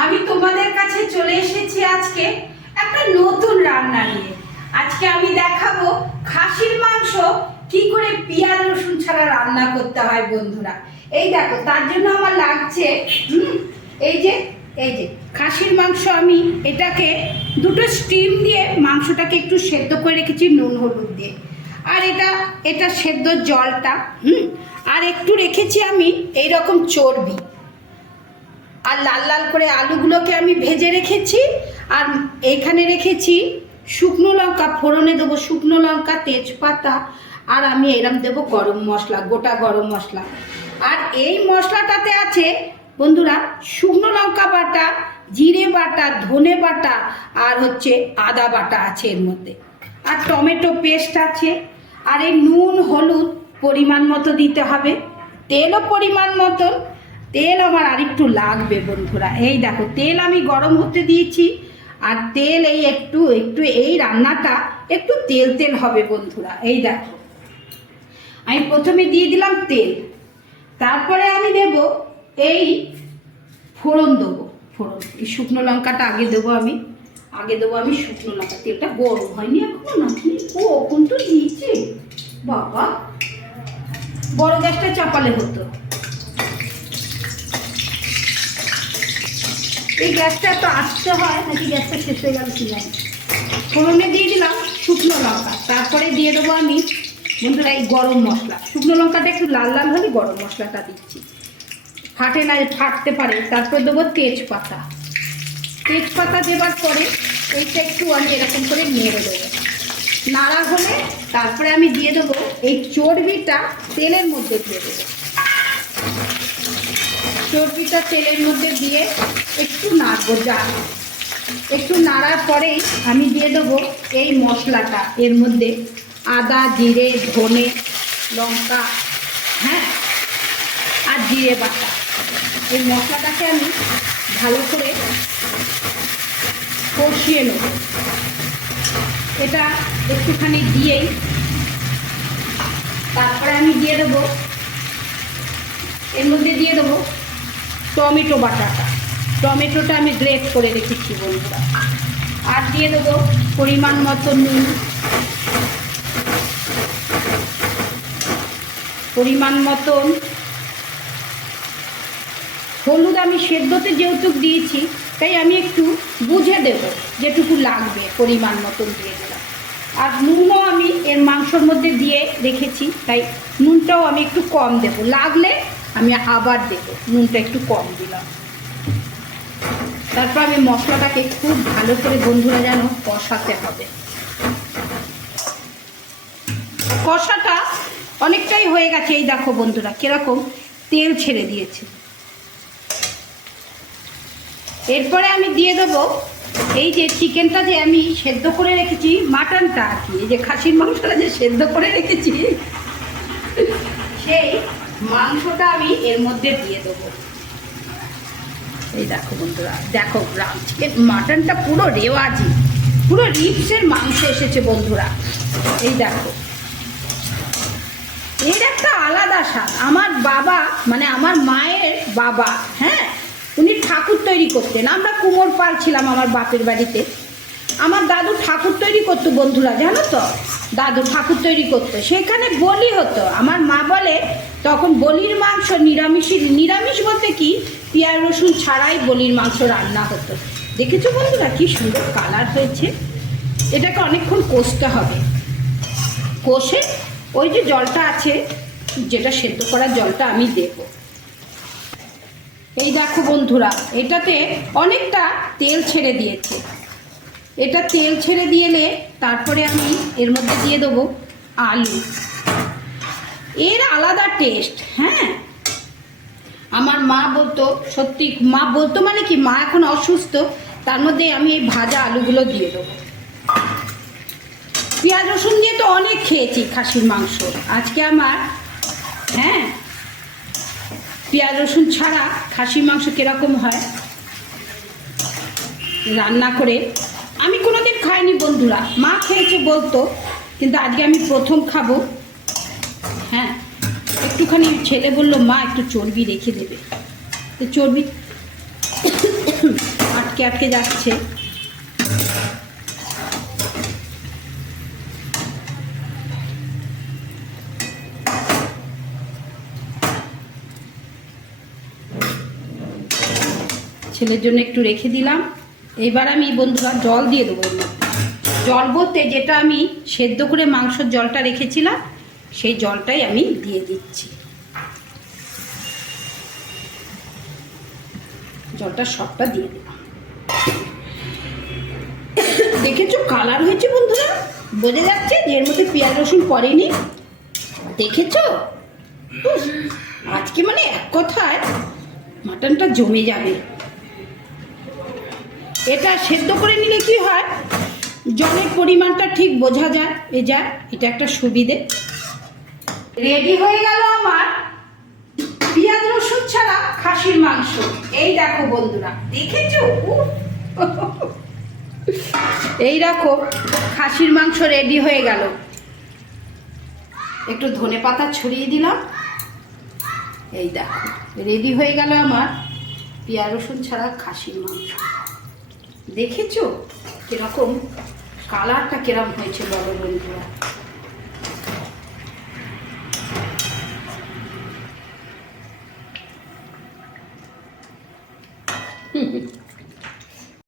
আমি তোমাদের কাছে চলে এসেছি আজকে একটা নতুন রান্না নিয়ে। আজকে আমি দেখাবো খাসির মাংস কি করে পেঁয়াজ রসুন ছাড়া রান্না করতে হয় বন্ধুরা। এই দেখো, তার জন্য আমার লাগছে এই যে খাসির মাংস। আমি এটাকে দুটো স্টিম দিয়ে মাংসটাকে একটু সেদ্ধ করে রেখেছি নুন হলুদ দিয়ে। আর এটা সেদ্ধ জলটা আর একটু রেখেছি আমি এইরকম চর্বি। আর লাল লাল করে আলুগুলোকে আমি ভেজে রেখেছি। আর এইখানে রেখেছি শুকনো লঙ্কা, ফোড়নে দেবো শুকনো লঙ্কা, তেজপাতা, আর আমি এরম দেবো গরম মশলা, গোটা গরম মশলা। আর এই মশলাটাতে আছে বন্ধুরা শুকনো লঙ্কা বাটা, জিরে বাটা, ধনে বাটা, আর আদা বাটা আছে এর মধ্যে, আর টমেটো পেস্ট আছে। আর এই নুন হলুদ পরিমাণ মতো দিতে হবে, তেলও পরিমাণ মতন। তেল আমার আরেকটু লাগবে বন্ধুরা। এই দেখো, তেল আমি গরম হতে দিয়েছি। আর তেল এই একটু এই রান্নাটা একটু তেল তেল হবে বন্ধুরা। এই দেখো, আমি প্রথমে দিয়ে দিলাম তেল, তারপরে আমি দেব এই ফোড়ন দেবো। এই শুকনো লঙ্কাটা আগে দেবো আমি শুকনো লঙ্কা। তেলটা গরম হয়নি এখনো নাকি? ও কিন্তু দিয়েছি বাবা, বড় গ্যাসটা চাপালে হতো। এই গ্যাসটা এত আসতে হয় নাকি গ্যাসটা শেষ হয়ে গেল কি জানি। ফোড়নে দিয়ে দিলাম শুকনো লঙ্কা, তারপরে দিয়ে দেবো আমি বন্ধুরা এই গরম মশলা। শুকনো লঙ্কাটা একটু লাল লাল হলে গরম মশলাটা দিচ্ছি, ফাটতে পারে। তারপর দেবো তেজপাতা দেবার পরে এইটা একটু আমি এরকম করে নেড়ে দেবো। নাড়া হলে তারপরে আমি দিয়ে দেবো এই চর্বিটা তেলের মধ্যে দিয়ে দেবো। চর্বিটা তেলের মধ্যে দিয়ে একটু নাড়বো। একটু নাড়ার পরেই আমি দিয়ে দেবো এই মশলাটা, এর মধ্যে আদা, জিরে, ধনে, লঙ্কা, আর জিরে বাটা। এই মশলাটাকে আমি ভালো করে কষিয়ে নেব। এটা একটুখানি দিয়েই তারপরে আমি দিয়ে দেবো এর মধ্যে দিয়ে দেবো টমেটো বাটাটা। টমেটোটা আমি গ্রেট করে রেখেছি বন্ধুরা। আর দিয়ে দেবো পরিমাণ মতো নুন, পরিমাণ মতন হলুদ। আমি সেদ্ধতে যেহেতু দিয়েছি তাই আমি একটু বুঝে দেবো যেটুকু লাগবে, পরিমাণ মতন দিয়ে দিলাম। আর নুনও আমি এর মাংসর মধ্যে দিয়ে রেখেছি, তাই নুনটাও আমি একটু কম দেবো, লাগলে আমি আবার দেবো। নুনটা একটু কম দিলাম। তারপর আমি মশলাটাকে খুব ভালো করে বন্ধুরা যেন কষাতে হবে। কষাটা অনেকটাই হয়ে গেছে। এই দেখো বন্ধুরা কিরকম তেল ছেড়ে দিয়েছে। এরপরে আমি দিয়ে দেবো এই যে চিকেনটা যে আমি সেদ্ধ করে রেখেছি, মাটনটা আর কি, এই যে খাসির মাংসটা যে সেদ্ধ করে রেখেছি সেই মাংসটা আমি এর মধ্যে দিয়ে দেবো। এই দেখো বন্ধুরা, দেখো চিকেন মাটনটা পুরো রেওয়াজি, পুরো রিপসের মাংস এসেছে বন্ধুরা। এই দেখো, এর একটা আলাদা স্বাদ। আমার বাবা মানে আমার মায়ের বাবা, উনি ঠাকুর তৈরি করতেন। আমরা কুমোর পাল ছিলাম আমার বাপের বাড়িতে। আমার দাদু ঠাকুর তৈরি করতো বন্ধুরা, জানো তো, দাদু ঠাকুর তৈরি করতো, সেখানে বলি হতো। আমার মা বলে তখন বলির মাংস নিরামিষ বলতে কি পেঁয়াজ রসুন ছাড়াই বলির মাংস রান্না হতো। দেখেছো বন্ধুরা কি সুন্দর কালার হয়েছে। এটাকে অনেকক্ষণ কষতে হবে। কষে ওই যে জলটা আছে, যেটা সেদ্ধ করার জলটা আমি দেবো। এই দেখো বন্ধুরা, এটাতে অনেকটা তেল ছেড়ে দিয়েছে। এটা তেল ছেড়ে দিলে তারপরে আমি এর মধ্যে দিয়ে দেবো আলু। এর আলাদা টেস্ট। আমার মা বলতো, সত্যি মা বলতো মানে কি, মা এখন অসুস্থ, তার মধ্যে আমি এই ভাজা আলুগুলো দিয়ে দেবো। পেঁয়াজ রসুন দিয়ে তো অনেক খেয়েছি খাসির মাংস। আজকে আমার পেঁয়াজ রসুন ছাড়া খাসির মাংস কীরকম হয় রান্না করে আমি কোনোদিন খাইনি বন্ধুরা। মা খেয়েছে বলতো, কিন্তু আজকে আমি প্রথম খাবো। একটুখানি ছেলে বললো মা একটু চর্বি রেখে দেবে, তো চর্বি আটকে আটকে যাচ্ছে। ছেলের জন্য একটু রেখে দিলাম। এইবার আমি বন্ধুরা জল দিয়ে দেবো। জল বলতে যেটা আমি সেদ্ধ করে মাংসর জলটা রেখেছিলাম সেই জলটাই আমি দিয়ে দিচ্ছি। জলটা সবটা দিয়ে দিলাম। দেখেছো কালার হয়েছে বন্ধুরা, বোঝা যাচ্ছে যে এর মধ্যে পেঁয়াজ রসুন পড়েনি। দেখেছো আজকে মানে এক কথায় মাটনটা জমে যাবে। এটা সেদ্ধ করে নিলে কি হয়, জলের পরিমাণটা ঠিক বোঝা যায়। এটা একটা সুবিধে। রেডি হয়ে গেল আমার পেঁয়াজ রসুন ছাড়া খাসির মাংস। এই দেখো বন্ধুরা, দেখেছো এই দেখো খাসির মাংস রেডি হয়ে গেল। একটু ধনেপাতা ছড়িয়ে দিলাম। এই দেখো রেডি হয়ে গেল আমার পেঁয়াজ রসুন ছাড়া খাসির মাংস। দেখেছো কিরকম কালারটা কিরকম হয়েছে বলো বন্ধুরা।